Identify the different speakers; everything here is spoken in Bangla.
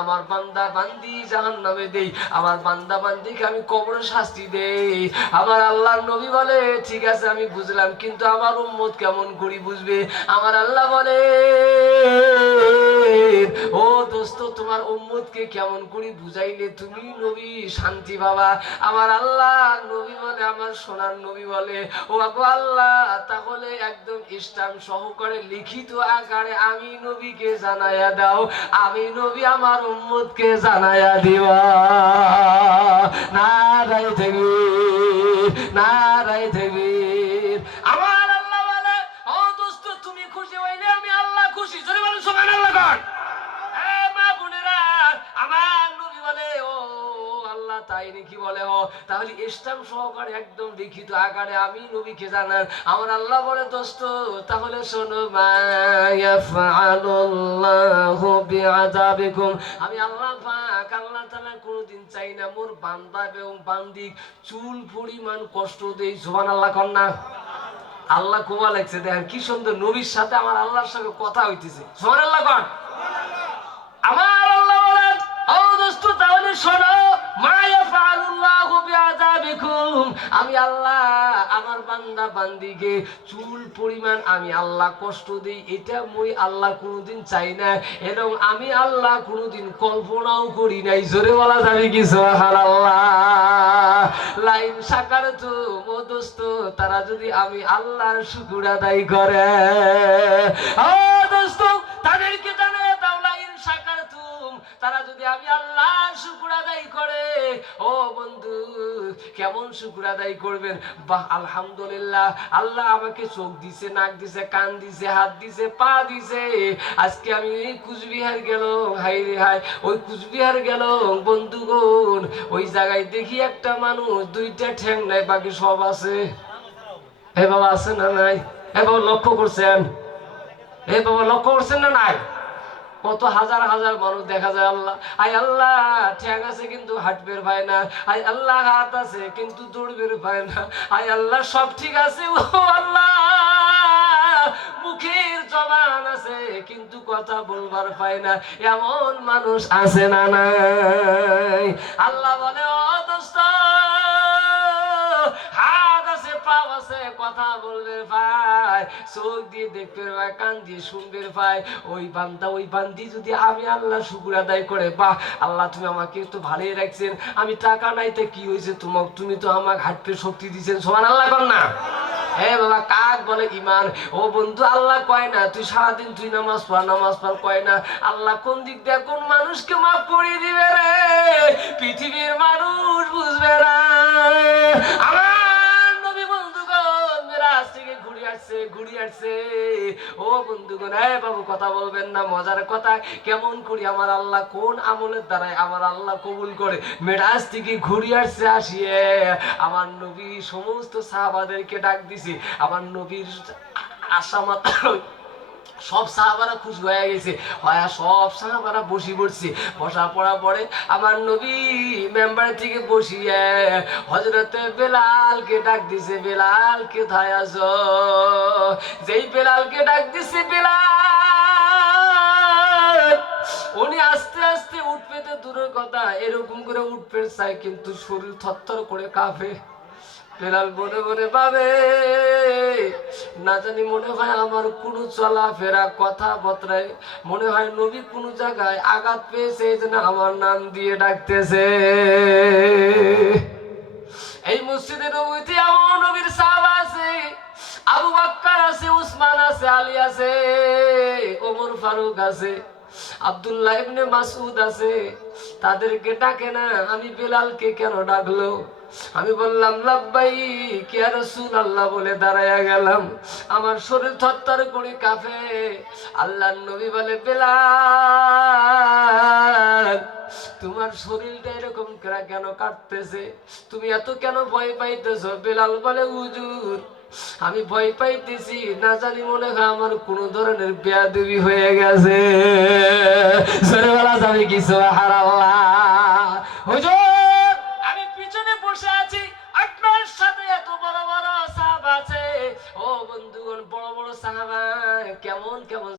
Speaker 1: আমার বান্দা বান্দি জাহান নামে দেই। আমার বান্দা বান্দিকে আমি কবর শাস্তি দেই। আমার আল্লাহর নবী বলে, ঠিক আছে, আমি বুঝলাম, কিন্তু আমার উম্মত কেমন করি বুঝবে? আমার আল্লাহ বলে ও দোস্ত, তোমার উম্মতকে কেমন করি বুঝাইলে তুমি নবী, শান্তি বাবা আমার আল্লাহ নবী বলে, আমার সোনার নবী বলে। ও আবু আল্লাহ, তাহলে একদম ইসলাম সহকারে লিখিত আকারে আমি নবীকে জানাইয়া দাও। আমি নবী আমার উম্মতকে জানাইয়া দিবা। না রাই থাকবি না রাই থাকবি তাই নাকি বলে ও? তাহলে ইসলাম সহকারে একদম লিখিত আকারে আমি নবীকে জানান? আমার আল্লাহ বলে দোস্ত, তাহলে শোনো আমি আল্লাহ পাক, আল্লাহ তাআলা কোনোদিন চাই না মোর বান্দা এবং বান্দিক চুল পরিমাণ কষ্ট দেই, সুবহানাল্লাহ কন্যা আল্লাহ কোবা লাগছে, দেখেন কি সুন্দর, নবীর সাথে আমার আল্লাহর সঙ্গে কথা হইতেছে। সুবহানাল্লাহ কন। আমি আল্লাহ, আমার বান্দা বান্দিকে চুল পরিমাণ আমি আল্লাহ কষ্ট দেই, এটা মই আল্লাহ কোনোদিন চাই না, এবং আমি আল্লাহ কোনোদিন কল্পনাও করি নাই। জোরে বলা যাবে কি? সুবহানাল্লাহ। লাইন সাকার তো ও দোস্ত তারা যদি আমি আল্লাহর শুকুর আদায় করে। ও দোস্ত কেমন শুকুর আদায় করবেন? বাহ, আলহামদুলিল্লাহ। আল্লাহ আমাকে চোখ দিছে, নাক দিছে, কান দিছে, হাত দিছে, পা দিছে। আজকে আমি কুচবিহার গেল হাই রে হাই ওই কুচবিহার গেল বন্ধুগণ। ওই জায়গায় দেখি একটা মানুষ, দুইটা ঠ্যাং নাই, বাকি সব আছে। এ বাবা, আছে না নাই? এ বাবা, লক্ষ্য করছেন? এ বাবা, লক্ষ্য করছেন না নাই? কত হাজার হাজার মানুষ দেখা যায় আল্লাহ। আই আল্লাহ, ঠ্যাং আছে কিন্তু হাঁটবের পায় না। আই আল্লাহ, হাত আছে কিন্তু দৌড়বের পায় না। আই আল্লাহ, সব ঠিক আছে, ও আল্লাহ। মুখের জবান আছে কিন্তু কথা বলবার পায় না। এমন মানুষ আছে না নাই। আল্লাহ বলে কথা বলবে ভাই। চোখ দিয়ে দেখবে ভাই কান দিয়ে শুনবে ভাই। ওই বান্দা, ওই বান্দি যদি আমি আল্লাহ শুকুর আদায় করে, বাহ, আল্লাহ তুমি আমাকে একটু ভালোই রাখছেন। আমি টাকা নাই তো কি হয়েছে তোমাকে? তুমি তো আমাকে হাঁটতে শক্তি দিয়েছেন। সমান আল্লাহ কর না। হে বাবা, কাক বলে ইমান ও বন্ধু, আল্লাহ কয় না, তুই সারাদিন তুই নামাজ পড় নামাজ পড় কয় না। আল্লাহ কোন দিক দিয়ে কোন মানুষকে মাফ করে দিবে রে? পৃথিবীর মানুষ বুঝবে না। ও বন্ধুগণ হ্যাঁ বাবু, কথা বলবেন না, মজার কথা। কেমন করি আমার আল্লাহ? কোন আমলের দ্বারাই আমার আল্লাহ কবুল করে? মেডাস থেকে ঘুরি আসছে, আসিয়ে। আমার নবী সমস্ত সাহাবাদেরকে ডাক দিছে। আমার নবীর আশা মাত্র সব সাহাবারা খুশ হয়ে গেছে। হয়া সব সাহাবারা বসি পড়ছে। বসা পড়া পরে আমার নবী মেম্বার থেকে বসিয়ে হজরতে বেলালকে ডাক দিছে বেলালকে ধায় আস যেই বেলালকে ডাক দিছে, বেলাল! উনি আস্তে আস্তে উঠবে তো দূরের কথা, এরকম করে উঠবে চাই কিন্তু শরীর থরথর করে কাঁপে। বেলাল মনে মনে পাবে না জানি মনে হয় আমার কোনো চলাফেরা কথা বতরায় মনে হয় নবী কোনো জায়গায় আঘাত পেয়েছে জন্য আমার নাম দিয়ে ডাকতেছে। এই মসজিদের নবীতে এমন নবীর সাহাব আছে, আবু বাক্কার আছে, উসমান আছে, আলী আছে, ওমর ফারুক আছে, আব্দুল্লাহ ইবনে মাসুদ আছে। তাদেরকে ডাকে না, আমি বেলালকে কেন ডাকলো? আমি বললাম লাব্বাই কে রসুল আল্লাহ বলে দাঁড়াইয়া গেলাম। আমার শরীর থরথর করে কাঁপে। আল্লাহ নবী বলে, বেলাল, তোমার শরীরটা এরকম কেরা কেন কাটতেছে তুমি এত কেন ভয় পাইতেছো? বেলাল বলে, হুজুর, আমি ভয় পাইতেছি। না জানি মনে হয় আমার কোন ধরনের বেয়াদবি হয়ে গেছে। ছোটবেলা যাবে কিছু হারাল্লাহ বসে আছি, আপনার সাথে এত বড় বড় সাহাব আছে। ও বন্ধুগণ, বড় বড় সাহাবা হ্যাঁ, কেমন কেমন?